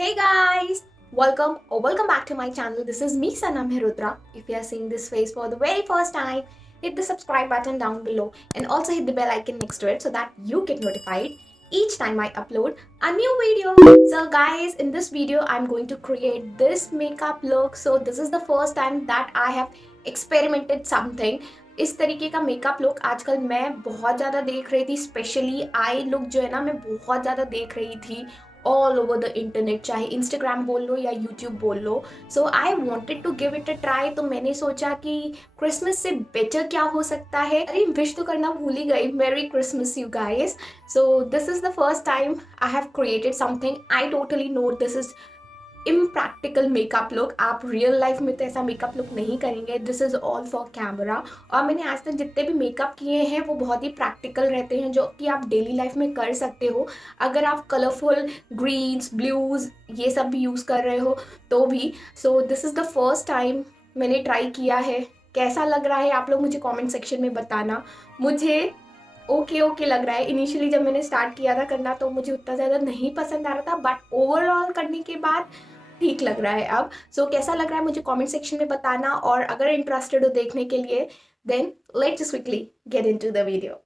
Hey guys, welcome back to my channel. This is me, Sana Mehrotra. If you are seeing this face for the very first time, hit the subscribe button down below and also hit the bell icon next to it so that you get notified each time I upload a new video. So guys, in this video I'm going to create this makeup look. So this is the first time that I have experimented something. इस तरीके का makeup look आजकल मैं बहुत ज़्यादा देख रही थी, स्पेशली आई लुक जो है ना मैं बहुत ज़्यादा देख रही थी ऑल ओवर द इंटरनेट, चाहे इंस्टाग्राम बोल लो या यूट्यूब बोल लो. So I wanted to give it a try. तो मैंने सोचा कि क्रिसमस से बेटर क्या हो सकता है. अरे विश तो करना भूल ही गई. Merry Christmas you guys. So this is the first time I have created something. I totally know this is impractical makeup look. आप रियल लाइफ में तो ऐसा मेकअप लुक नहीं करेंगे. This is all for camera. और मैंने आज तक जितने भी मेकअप किए हैं वो बहुत ही प्रैक्टिकल रहते हैं, जो कि आप डेली लाइफ में कर सकते हो. अगर आप कलरफुल ग्रीन्स, ब्लूज़ ये सब भी यूज़ कर रहे हो तो भी. सो this is the first time मैंने ट्राई किया है. कैसा लग रहा है आप लोग मुझे कॉमेंट सेक्शन में बताना. मुझे ओके लग रहा है. इनिशियली जब मैंने स्टार्ट किया था करना तो मुझे उतना ज़्यादा नहीं पसंद आ रहा था, बट ओवरऑल करने के बाद ठीक लग रहा है अब. सो कैसा लग रहा है मुझे कमेंट सेक्शन में बताना. और अगर इंटरेस्टेड हो देखने के लिए then let's just quickly get into the video.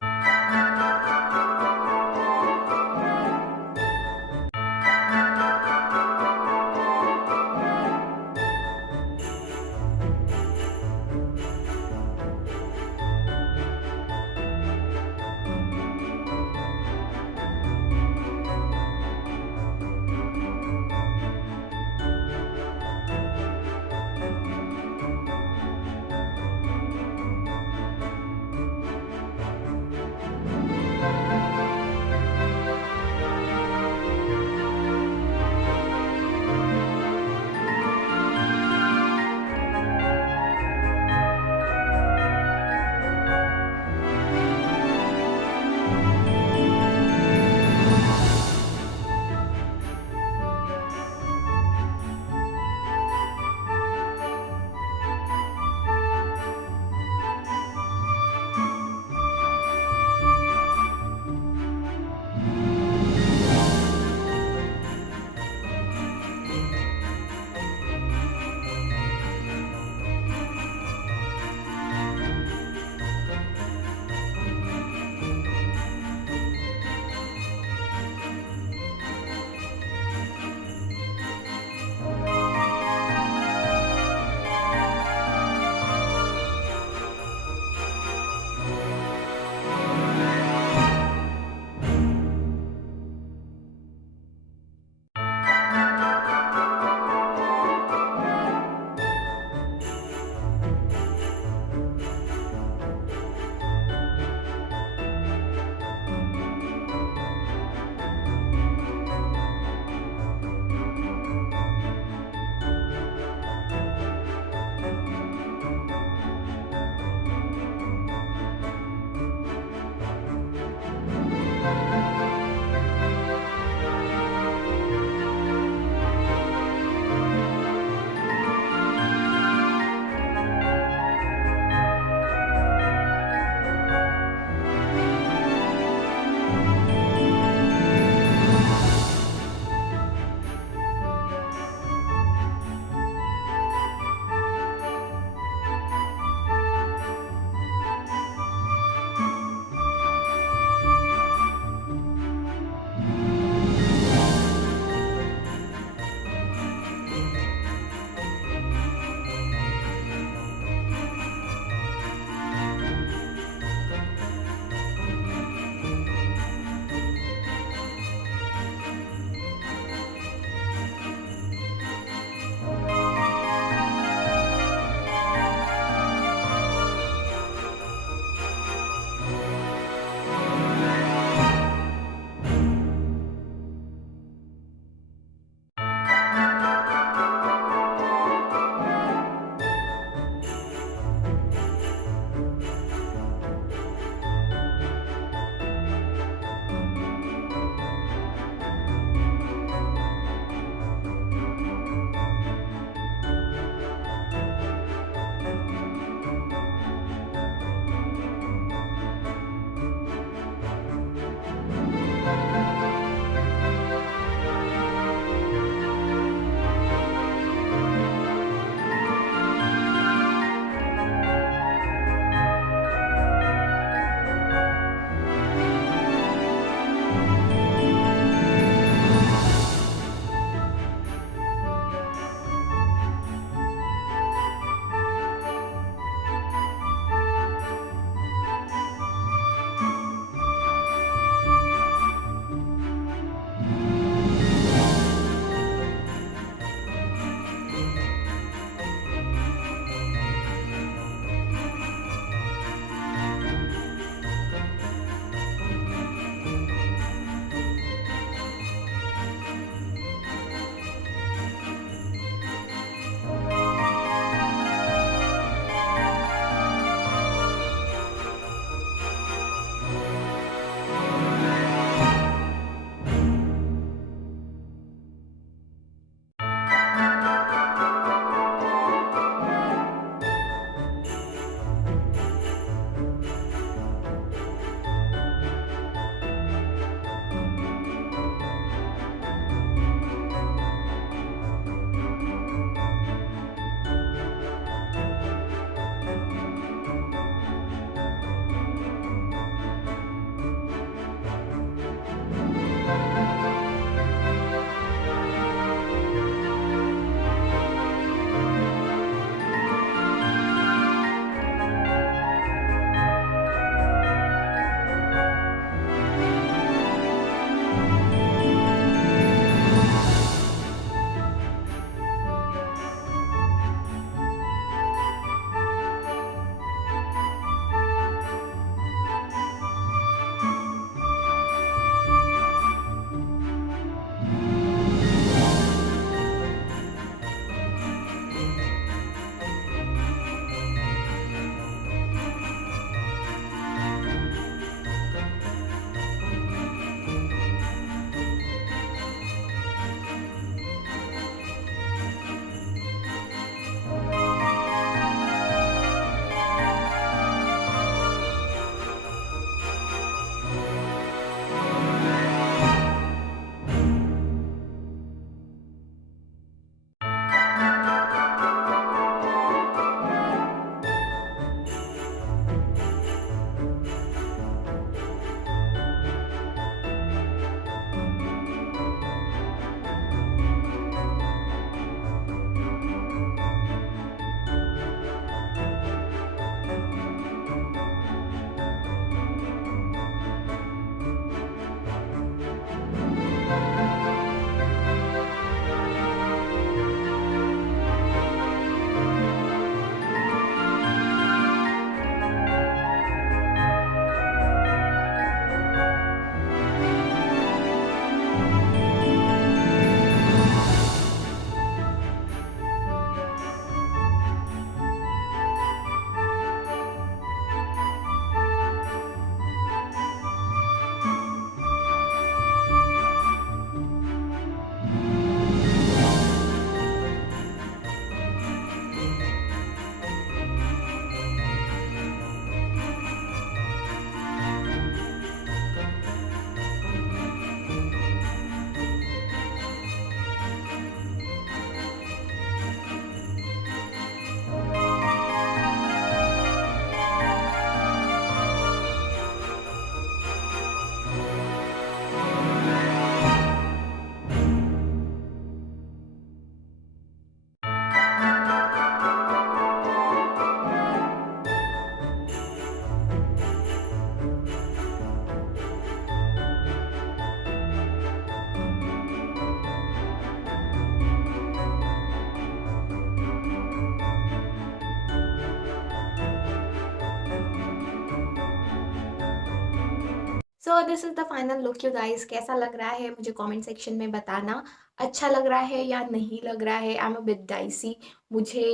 So this is the final look you guys. कैसा लग रहा है मुझे कमेंट सेक्शन में बताना। अच्छा लग रहा है या नहीं लग रहा है? I am a bit dicey. मुझे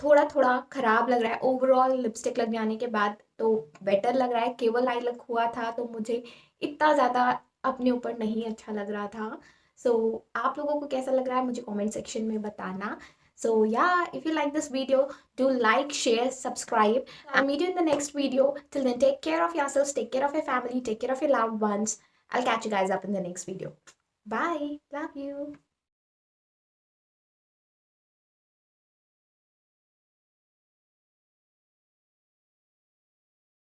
थोड़ा थोड़ा खराब लग रहा है। ओवरऑल लिपस्टिक लग जाने के बाद तो बेटर लग रहा है। केवल आई लग हुआ था तो मुझे इतना ज़्यादा अपने ऊपर नहीं अच्छा लग रहा था। आप लोगों को कैसा लग रहा है मुझे कमेंट सेक्शन में बताना। If you like this video, do like, share, subscribe. I'll meet you in the next video. Till then, take care of yourselves, take care of your family, take care of your loved ones. I'll catch you guys up in the next video. Bye. Love you.